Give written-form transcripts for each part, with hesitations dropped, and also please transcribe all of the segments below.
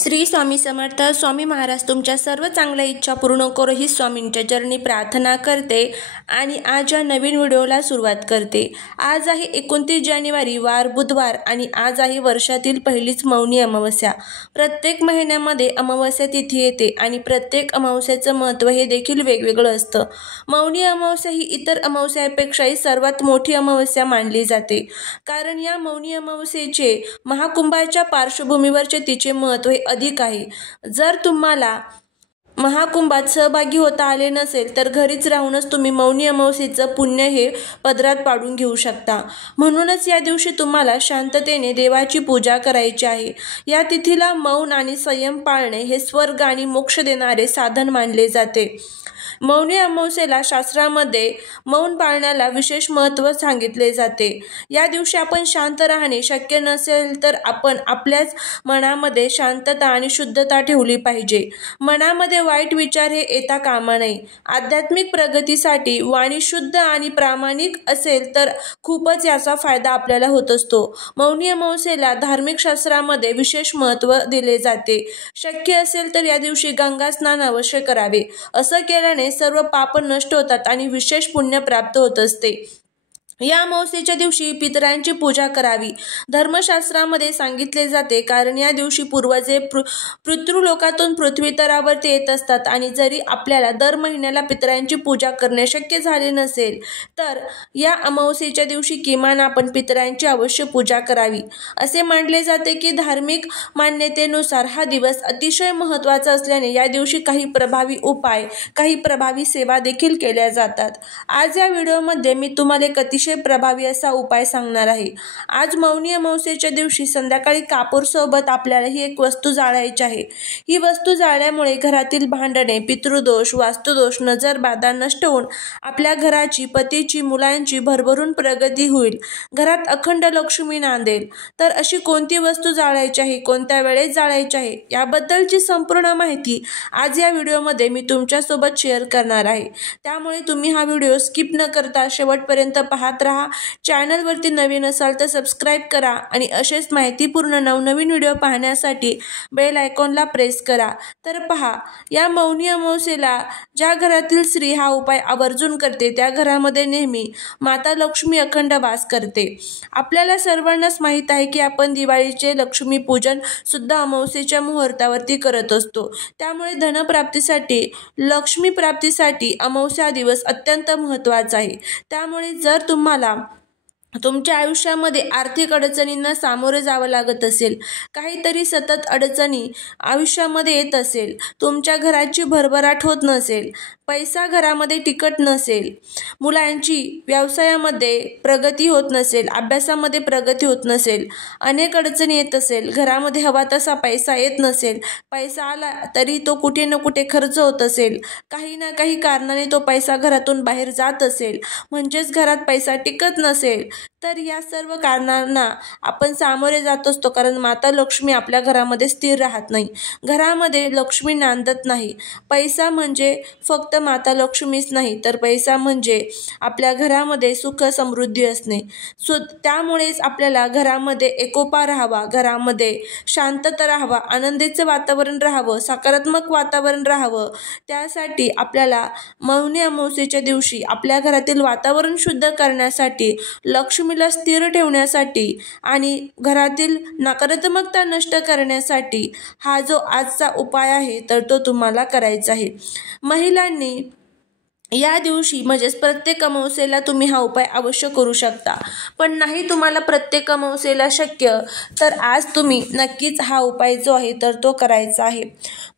श्री स्वामी समर्थ. स्वामी महाराज तुमच्या सर्व चांगल्या इच्छा पूर्ण करो ही स्वामींच्या चरणी प्रार्थना करते आणि आज या नवीन व्हिडिओला सुरुवात करते. आज आहे 29 जानेवारी, वार बुधवार आणि आज आहे वर्षातील पहिलीच मौनी अमावस्या. प्रत्येक महिन्यामध्ये अमावस्या तिथी येते आणि प्रत्येक अमावस्याचं महत्त्व हे देखील वेगवेगळं असतं. मौनी अमावस्या ही इतर अमावस्यापेक्षाही सर्वात मोठी अमावस्या मानली जाते, कारण या मौनी अमावस्येचे महाकुंभाच्या पार्श्वभूमीवरचे तिचे महत्त्व अधिक आहे. जर तुम्हाला महाकुंभात सहभागी होता आले नसेल तर घरीच राहूनच तुम्ही मौनी अमावस्येचं पुण्य हे पदरात पाडून घेऊ शकता. म्हणूनच या दिवशी तुम्हाला शांततेने देवाची पूजा करायची आहे. या तिथीला मौन आणि संयम पाळणे हे स्वर्ग आणि मोक्ष देणारे साधन मानले जाते. मौनी अमावस्येला शास्त्रामध्ये मौन पाळण्याला विशेष महत्त्व सांगितले जाते. या दिवशी आपण शांत राहणे शक्य नसेल तर आपण आपल्याच मनामध्ये शांतता आणि शुद्धता ठेवली पाहिजे. मनामध्ये वाईट विचार हे येता कामा नये. आध्यात्मिक प्रगतीसाठी वाणी शुद्ध आणि प्रामाणिक असेल तर खूपच याचा फायदा आपल्याला होत असतो. मौनी अमावस्येला धार्मिक शास्त्रामध्ये विशेष महत्त्व दिले जाते. शक्य असेल तर या दिवशी गंगा स्नान अवश्य करावे. असं केल्याने सर्व पाप नष्ट होतात आणि विशेष पुण्य प्राप्त होत असते. या अमावस्येच्या दिवशी पितरांची पूजा करावी धर्मशास्त्रामध्ये सांगितले जाते, कारण या दिवशी पूर्वजे पितृलोकातून पृथ्वी तलावरती येत असतात आणि जरी आपल्याला दर महिन्याला पितरांची पूजा करणे शक्य झाले नसेल तर या अमावस्येच्या दिवशी किमान आपण पितरांची अवश्य पूजा करावी. असे मानले जाते की धार्मिक मान्यतेनुसार हा दिवस अतिशय महत्त्वाचा असल्याने या दिवशी काही प्रभावी उपाय, काही प्रभावी सेवा देखील केल्या जातात. आज या व्हिडिओमध्ये मी तुम्हाला एक अतिशय प्रभावी असा उपाय सांगणार आहे. आज मौनी अमावस्येच्या दिवशी संध्याकाळी कापूर सोबत आपल्याला ही एक वस्तू जाळायची आहे. ही वस्तू जाळल्यामुळे घरातील भांडणे, पितृदोष, वास्तुदोष, नजरबाधा नष्ट होऊन आपल्या घराची, पतीची, मुलांची भरभरून प्रगती होईल. घरात अखंड लक्ष्मी नांदेल. तर अशी कोणती वस्तू जाळायची आहे, कोणत्या वेळेस जाळायची आहे याबद्दलची संपूर्ण माहिती आज या व्हिडिओमध्ये मी तुमच्यासोबत शेअर करणार आहे. त्यामुळे तुम्ही हा व्हिडिओ स्किप न करता शेवटपर्यंत पाहत रहा. चॅनलवरती नवीन असाल तर सबस्क्राईब करा आणि असेच माहितीपूर्ण नवनवीन व्हिडिओ पाहण्यासाठी बेल आयकॉनला प्रेस करा. तर पहा, या मौनी अमावस्येला ज्या घरातील स्त्री हा उपाय आवर्जून करते त्या घरामध्ये नेहमी माता लक्ष्मी अखंड वास करते. आपल्याला सर्वांनाच माहीत आहे की आपण दिवाळीचे लक्ष्मी पूजन सुद्धा अमावस्येच्या मुहूर्तावरती करत असतो. त्यामुळे धनप्राप्तीसाठी, लक्ष्मी प्राप्तीसाठी अमावस्या दिवस अत्यंत महत्त्वाचा आहे. त्यामुळे जर तुम्हाला तुमच्या आयुष्यामध्ये आर्थिक अडचणींना सामोरे जावं लागत असेल, काहीतरी सतत अडचणी आयुष्यामध्ये येत असेल, तुमच्या घराची भरभराट होत नसेल, पैसा घरामध्ये टिकत नसेल, मुलांची व्यवसायामध्ये प्रगती होत नसेल, अभ्यासामध्ये प्रगती होत नसेल, अनेक अडचणी येत असेल, घरामध्ये हवा तसा पैसा येत नसेल, पैसा आला तरी तो कुठे ना कुठे खर्च होत असेल, काही ना काही कारणाने तो पैसा घरातून बाहेर जात असेल, म्हणजेच घरात पैसा टिकत नसेल, तर या सर्व कारणांना आपण सामोरे जात असतो, कारण माता लक्ष्मी आपल्या घरामध्ये स्थिर राहत नाही, घरामध्ये लक्ष्मी नांदत नाही. पैसा म्हणजे फक्त माता लक्ष्मीच नाही, तर पैसा म्हणजे आपल्या घरामध्ये सुख समृद्धी असणे. त्यामुळेच आपल्याला घरामध्ये एकोपा राहावा, घरामध्ये शांतता राहावा, आनंदीचं वातावरण राहावं, सकारात्मक वातावरण राहावं. त्यासाठी आपल्याला मौनी अमावस्येच्या दिवशी आपल्या घरातील वातावरण शुद्ध करण्यासाठी, लक्ष्मीला स्थिर ठेवण्यासाठी आणि घरातील नकारात्मकता नष्ट करण्यासाठी हा जो आजचा उपाय आहे तर तो तुम्हाला करायचा आहे. महिलांनी या दिवशी म्हणजेच प्रत्येक अमावस्येला तुम्ही हा उपाय अवश्य करू शकता. पण नाही तुम्हाला प्रत्येक अमावस्येला शक्य तर आज तुम्ही नक्कीच हा उपाय जो आहे तर तो करायचा आहे.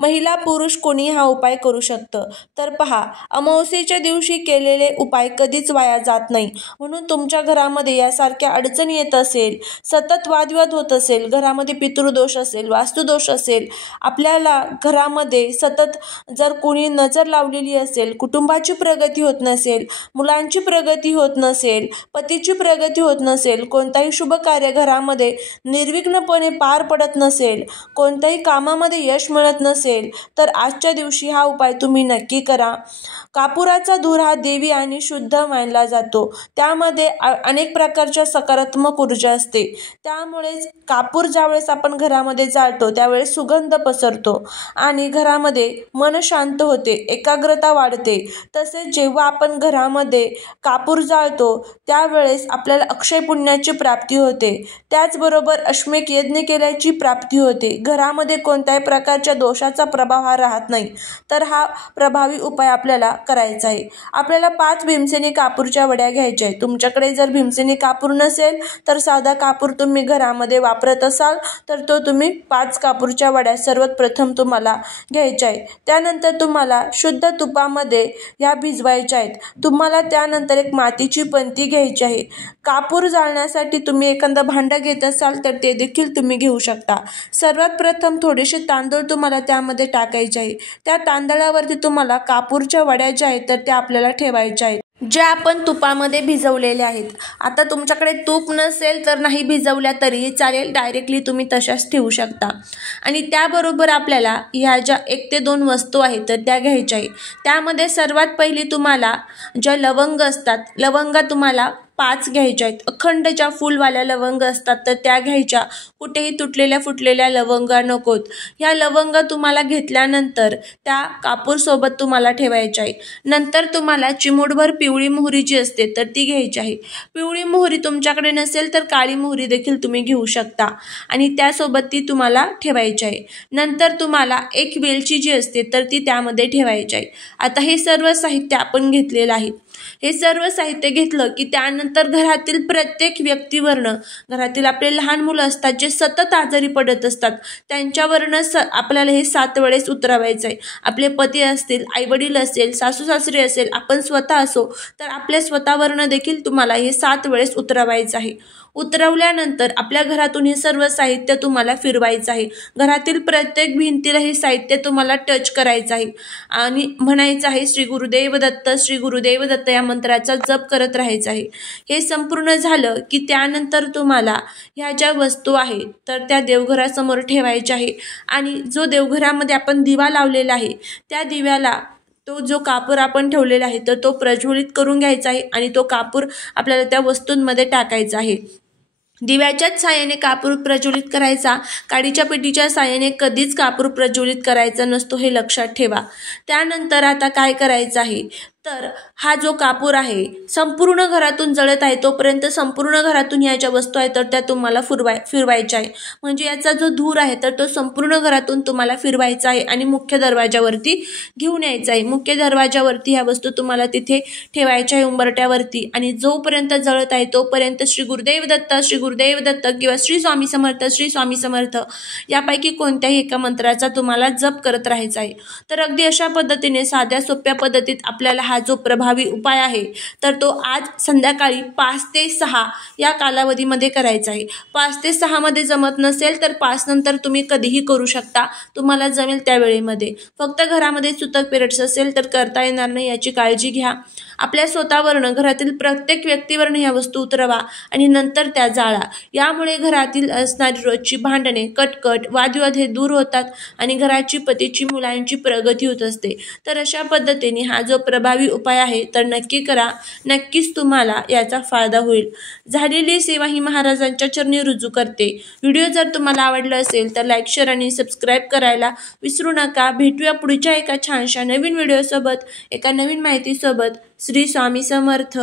महिला पुरुष कोणी हा उपाय करू शकतं. तर पहा, अमावस्येच्या दिवशी केलेले उपाय कधीच वाया जात नाही. म्हणून तुमच्या घरामध्ये यासारख्या अडचणी येत असेल, सतत वादविवाद होत असेल, घरामध्ये पितृदोष असेल, वास्तुदोष असेल, आपल्याला घरामध्ये सतत जर कोणी नजर लावलेली असेल, कुटुंबाची प्रगती होत नसेल, मुलांची प्रगती होत नसेल, पतीची प्रगती होत नसेल, कोणताही शुभ कार्य घरामध्ये निर्विघ्नपणे पार पडत नसेल, कोणत्याही कामामध्ये यश मिळत नसेल, नसेल तर आजच्या दिवशी हा उपाय तुम्ही नक्की करा। कापुराचा धूर हा देवी आणि शुद्ध मानला जातो, त्यामध्ये अनेक प्रकारच्या सकारात्मक ऊर्जा असते। त्यामुळेच कापूर ज्यावेळेस आपण घरामध्ये जाळतो त्यावेळेस सुगंध पसरतो आणि घरामध्ये मन शांत होते, एकाग्रता वाढते। तसेच जेव्हा आपण घरामध्ये कापूर जाळतो त्यावेळेस आपल्याला अक्षय पुण्याची प्राप्ती होते, त्याचबरोबर अश्वमेध यज्ञ केल्याची प्राप्ती होते। घरामध्ये कोणत्याही प्रकारच्या दोषाचा प्रभाव हा राहत नाही, तर हा प्रभावी उपाय आपल्याला करायचा आहे। आपल्याला 5 भीमसेनी कापूरच्या वड्या घ्यायच्या आहेत। तुमच्याकडे जर भीमसेनी कापूर नसेल तर साधा कापूर तुम्ही घरामध्ये वापरत असाल तर तो तुम्ही 5 कापूरच्या वड्या सर्वात प्रथम तुम्हाला घ्यायच्या आहे। त्यानंतर तुम्हाला शुद्ध तुपामध्ये ह्या भिजवायच्या आहेत। तुम्हाला त्यानंतर एक मातीची पंती घ्यायची आहे। कापूर जाळण्यासाठी तुम्ही एखादं भांडं घेत असाल तर ते देखील तुम्ही घेऊ शकता। सर्वात प्रथम थोडेसे तांदूळ तुम्हाला त्यामध्ये टाकायचे आहे। त्या तांदळावरती तुम्हाला कापूरच्या वड्या ज्या आहेत तर त्या आपल्याला ठेवायच्या आहेत, ज्या आपण तुपामध्ये भिजवलेल्या आहेत। आता तुमच्याकडे तूप नसेल तर नाही भिजवल्या तरी चालेल, डायरेक्टली तुम्ही तशाच ठेवू शकता। आणि त्याबरोबर आपल्याला ह्या ज्या 1 ते 2 वस्तू आहेत तर त्या घ्यायच्या आहे। त्यामध्ये सर्वात पहिली तुम्हाला ज्या लवंग असतात, लवंगा तुम्हाला 5 घ्यायच्या आहेत। अखंड ज्या फुलवाल्या लवंग असतात तर त्या घ्यायच्या, कुठेही तुटलेल्या फुटलेल्या लवंगा नकोत। ह्या लवंगा तुम्हाला घेतल्यानंतर त्या कापूरसोबत तुम्हाला ठेवायच्या आहे। नंतर तुम्हाला चिमूटभर पिवळी मोहरी जी असते तर ती घ्यायची आहे। पिवळी मोहरी तुमच्याकडे नसेल तर काळी मोहरी देखील तुम्ही घेऊ शकता आणि त्यासोबत ती तुम्हाला ठेवायची आहे। नंतर तुम्हाला एक वेलची जी असते तर ती त्यामध्ये ठेवायची आहे। आता हे सर्व साहित्य आपण घेतलेलं आहे। हे सर्व साहित्य घेतलं की त्यानंतर घरातील प्रत्येक व्यक्तीवरनं, घरातील आपले लहान मुलं असतात जे सतत आजारी पडत असतात त्यांच्यावरनं आपल्याला हे 7 वेळेस उतरवायचं आहे। आपले पती असतील, आईवडील असेल, सासू सासरे असेल, आपण स्वतः असो तर आपल्या स्वतःवरनं देखील तुम्हाला हे 7 वेळेस उतरवायचं आहे। उतरवल्यानंतर आपल्या घरातून हे सर्व साहित्य तुम्हाला फिरवायचं आहे। घरातील प्रत्येक भिंतीला हे साहित्य तुम्हाला टच करायचं आहे आणि म्हणायचं आहे श्री गुरुदेव दत्त, श्री गुरुदेव दत्त या मंत्राचा जप करत राहायचं आहे। हे संपूर्ण झालं की त्यानंतर तुम्हाला ह्या ज्या वस्तू आहेत तर त्या देवघरासमोर ठेवायच्या आहे आणि जो देवघरामध्ये आपण दिवा लावलेला आहे त्या दिव्याला तो जो कापूर आपण ठेवलेला आहे तर तो प्रज्वलित करून घ्यायचा आहे आणि तो कापूर आपल्याला त्या वस्तूंमध्ये टाकायचा आहे। दिव्याच्याच साहाय्याने कापूर प्रज्वलित करायचा, काडीच्या पेटीच्या साहाय्याने कधीच कापूर प्रज्वलित करायचा नसतो, हे लक्षात ठेवा। त्यानंतर आता काय करायचं आहे तर हा जो कापूर आहे संपूर्ण घरातून जळत आहे तोपर्यंत संपूर्ण घरातून ह्या ज्या वस्तू आहेत तर त्या तुम्हाला फिरवायच्या आहे। म्हणजे याचा जो धूर आहे तर तो संपूर्ण घरातून तुम्हाला फिरवायचा आहे आणि मुख्य दरवाजावरती घेऊन यायचा आहे। मुख्य दरवाजावरती ह्या वस्तू तुम्हाला तिथे ठेवायच्या आहे उंबरट्यावरती आणि जोपर्यंत जळत आहे तोपर्यंत श्री गुरुदेव दत्त, श्री गुरुदेव दत्त किंवा श्री स्वामी समर्थ, श्री स्वामी समर्थ यापैकी कोणत्याही एका मंत्राचा तुम्हाला जप करत राहायचा आहे। तर अगदी अशा पद्धतीने साध्या सोप्या पद्धतीत आपल्याला हा जो प्रभावी उपाय आहे तर तो आज संध्याकाळी 5 ते 6 या कालावधीमध्ये करायचा आहे। 5 ते 6 मध्ये जमत नसेल तर 5 नंतर तुम्ही कधीही करू शकता, तुम्हाला जमेल त्या वेळेमध्ये। फक्त घरामध्ये सुतक पिरियड्स असेल तर करता येणार नाही, याची काळजी घ्या। आपल्या स्वतःवरनं, घरातील प्रत्येक व्यक्तीवरनं ह्या वस्तू उतरवा आणि नंतर त्या जाळा। यामुळे घरातील असणारी रोजची भांडणे, कटकट, वादविवाद हे दूर होतात आणि घराची, पतीची, मुलांची प्रगती होत असते। तर अशा पद्धतीने हा जो प्रभावी उपाय आहे तर नक्की करा, नक्कीच तुम्हाला याचा फायदा होईल। झालेली सेवा ही महाराजांच्या चरणी रुजू करते। व्हिडिओ जर तुम्हाला आवडला असेल तर लाईक, शेअर आणि सबस्क्राईब करायला विसरू नका। भेटूया पुढच्या एका छानशा नवीन व्हिडिओसोबत, एका नवीन माहितीसोबत। श्री स्वामी समर्थ।